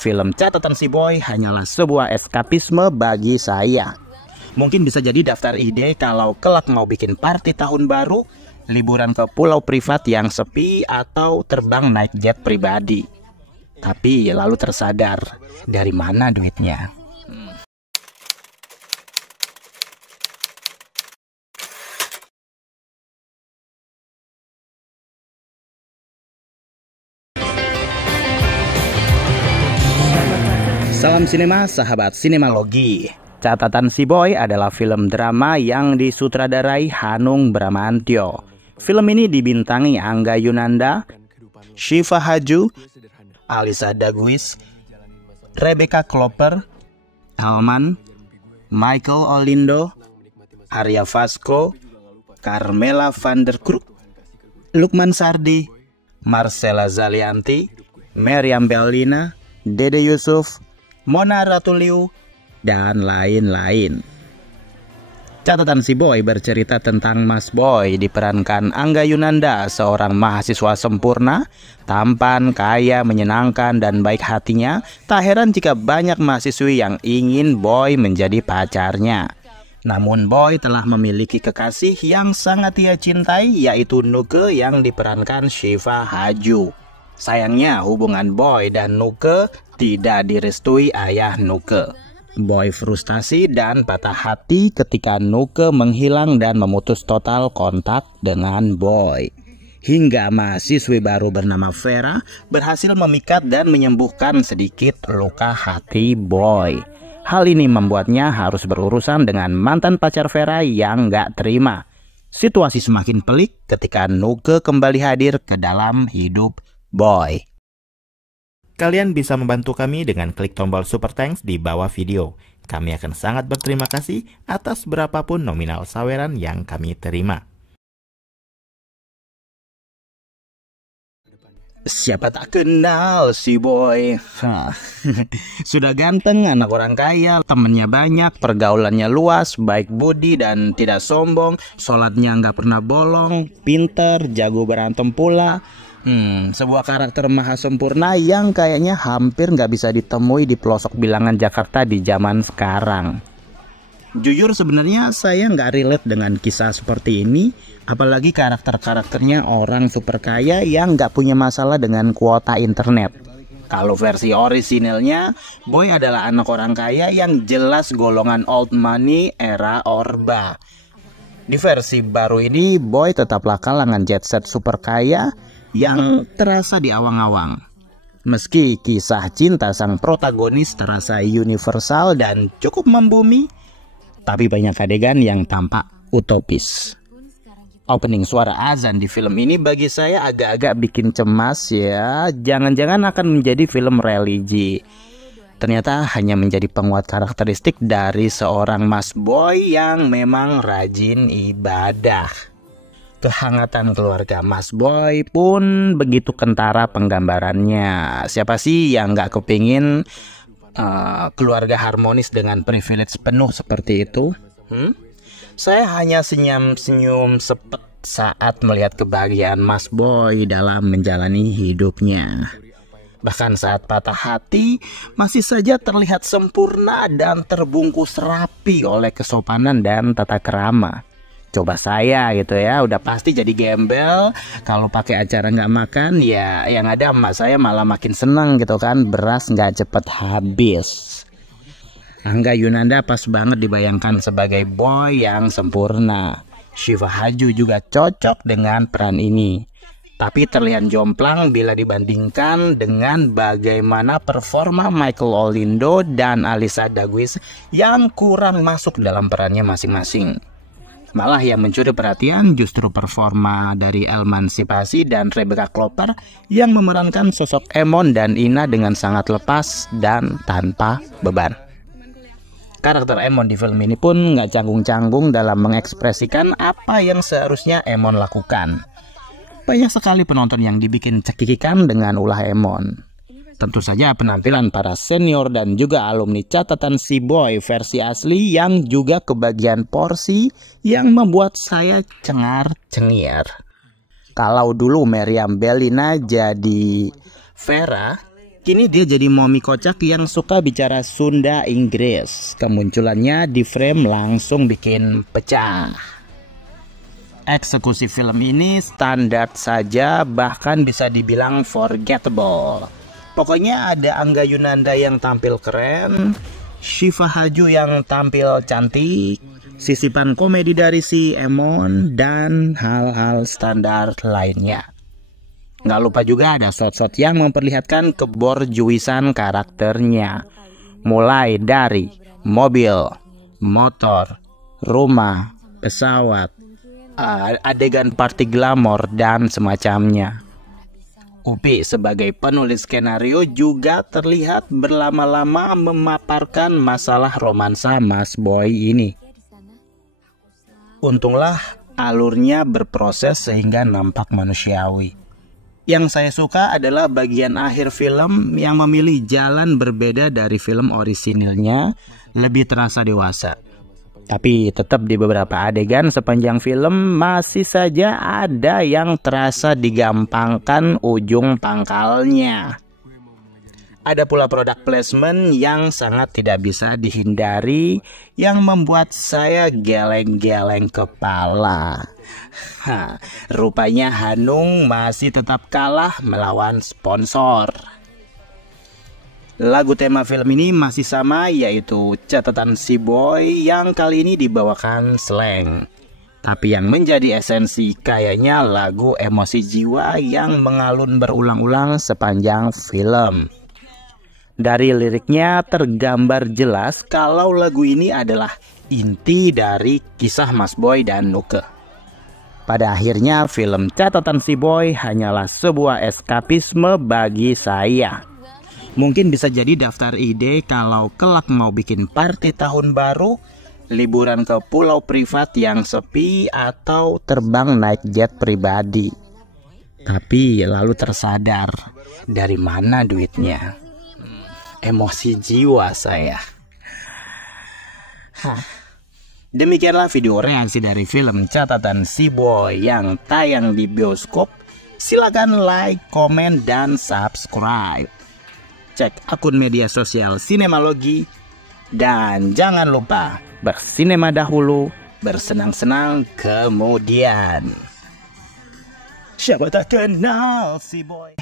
film Catatan Si Boy hanyalah sebuah eskapisme bagi saya. Mungkin bisa jadi daftar ide kalau kelak mau bikin party tahun baru, liburan ke pulau privat yang sepi, atau terbang naik jet pribadi. Tapi lalu tersadar, dari mana duitnya? Salam sinema, sahabat sinemalogi. Catatan Si Boy adalah film drama yang disutradarai Hanung Bramantyo. Film ini dibintangi Angga Yunanda, Syifa Haju, Alisa Daguis, Rebecca Klopper, Alman, Michael Olindo, Arya Vasco, Carmela van der Kroek, Lukman Sardi, Marcella Zalianti, Meriam Bellina, Dede Yusuf, Mona Ratuliu, dan lain-lain. Catatan Si Boy bercerita tentang Mas Boy diperankan Angga Yunanda, seorang mahasiswa sempurna, tampan, kaya, menyenangkan, dan baik hatinya. Tak heran jika banyak mahasiswi yang ingin Boy menjadi pacarnya. Namun Boy telah memiliki kekasih yang sangat ia cintai, yaitu Nuke yang diperankan Syifa Haju. Sayangnya hubungan Boy dan Nuke tidak direstui ayah Nuke. Boy frustasi dan patah hati ketika Nuke menghilang dan memutus total kontak dengan Boy. Hingga mahasiswi baru bernama Vera berhasil memikat dan menyembuhkan sedikit luka hati Boy. Hal ini membuatnya harus berurusan dengan mantan pacar Vera yang gak terima. Situasi semakin pelik ketika Nuke kembali hadir ke dalam hidup Boy. Kalian bisa membantu kami dengan klik tombol Super Thanks di bawah video. Kami akan sangat berterima kasih atas berapapun nominal saweran yang kami terima. Siapa tak kenal si Boy? Sudah ganteng, anak orang kaya, temennya banyak, pergaulannya luas, baik budi dan tidak sombong, sholatnya nggak pernah bolong, pinter, jago berantem pula. Sebuah karakter maha sempurna yang kayaknya hampir nggak bisa ditemui di pelosok bilangan Jakarta di zaman sekarang. Jujur sebenarnya saya nggak relate dengan kisah seperti ini, apalagi karakter-karakternya orang super kaya yang nggak punya masalah dengan kuota internet. Kalau versi orisinalnya, Boy adalah anak orang kaya yang jelas golongan old money era Orba. Di versi baru ini, Boy tetaplah kalangan jet set super kaya yang terasa di awang-awang. Meski kisah cinta sang protagonis terasa universal dan cukup membumi, tapi banyak adegan yang tampak utopis. Opening suara azan di film ini bagi saya agak-agak bikin cemas ya. Jangan-jangan akan menjadi film religi. Ternyata hanya menjadi penguat karakteristik dari seorang Mas Boy yang memang rajin ibadah. Kehangatan keluarga Mas Boy pun begitu kentara penggambarannya. Siapa sih yang nggak kepingin keluarga harmonis dengan privilege penuh seperti itu? Saya hanya senyum-senyum sepet saat melihat kebahagiaan Mas Boy dalam menjalani hidupnya. Bahkan saat patah hati, masih saja terlihat sempurna dan terbungkus rapi oleh kesopanan dan tata krama. Coba saya gitu ya, udah pasti jadi gembel. Kalau pakai acara nggak makan, ya yang ada emak saya malah makin seneng gitu kan. Beras nggak cepet habis. Angga Yunanda pas banget dibayangkan sebagai Boy yang sempurna. Syifa Haju juga cocok dengan peran ini. Tapi terlihat jomplang bila dibandingkan dengan bagaimana performa Michael Olindo dan Alisa Daguis yang kurang masuk dalam perannya masing-masing. Malah yang mencuri perhatian justru performa dari Emansipasi dan Rebecca Klopper yang memerankan sosok Emon dan Ina dengan sangat lepas dan tanpa beban. Karakter Emon di film ini pun nggak canggung-canggung dalam mengekspresikan apa yang seharusnya Emon lakukan. Banyak sekali penonton yang dibikin cekikikan dengan ulah Emon. Tentu saja penampilan para senior dan juga alumni Catatan Si Boy versi asli yang juga kebagian porsi yang membuat saya cengar-cengir. Kalau dulu Meriam Bellina jadi Vera, Kini dia jadi mommy kocak yang suka bicara Sunda Inggris. Kemunculannya di frame langsung bikin pecah. Eksekusi film ini standar saja, bahkan bisa dibilang forgettable. Pokoknya ada Angga Yunanda yang tampil keren, Syifa Haju yang tampil cantik, sisipan komedi dari si Emon, dan hal-hal standar lainnya. Nggak lupa juga ada shot-shot yang memperlihatkan keborjuisan karakternya. Mulai dari mobil, motor, rumah, pesawat, adegan party glamor, dan semacamnya. Upi sebagai penulis skenario juga terlihat berlama-lama memaparkan masalah romansa Mas Boy ini. Untunglah alurnya berproses sehingga nampak manusiawi. Yang saya suka adalah bagian akhir film yang memilih jalan berbeda dari film orisinilnya, lebih terasa dewasa. Tapi tetap di beberapa adegan sepanjang film masih saja ada yang terasa digampangkan ujung pangkalnya. Ada pula product placement yang sangat tidak bisa dihindari yang membuat saya geleng-geleng kepala. Rupanya Hanung masih tetap kalah melawan sponsor. Lagu tema film ini masih sama, yaitu Catatan Si Boy, yang kali ini dibawakan Slank. Tapi yang menjadi esensi kayaknya lagu Emosi Jiwa yang mengalun berulang-ulang sepanjang film. Dari liriknya tergambar jelas kalau lagu ini adalah inti dari kisah Mas Boy dan Nuke. Pada akhirnya film Catatan Si Boy hanyalah sebuah eskapisme bagi saya. Mungkin bisa jadi daftar ide kalau kelak mau bikin party tahun baru, liburan ke pulau privat yang sepi, atau terbang naik jet pribadi. Tapi lalu tersadar, dari mana duitnya? Emosi jiwa saya. Demikianlah video reaksi dari film Catatan Si Boy yang tayang di bioskop. Silakan like, komen, dan subscribe. Cek akun media sosial Sinemalogi. Dan jangan lupa bersinema dahulu, bersenang-senang kemudian. Siapa tak kenal si Boy.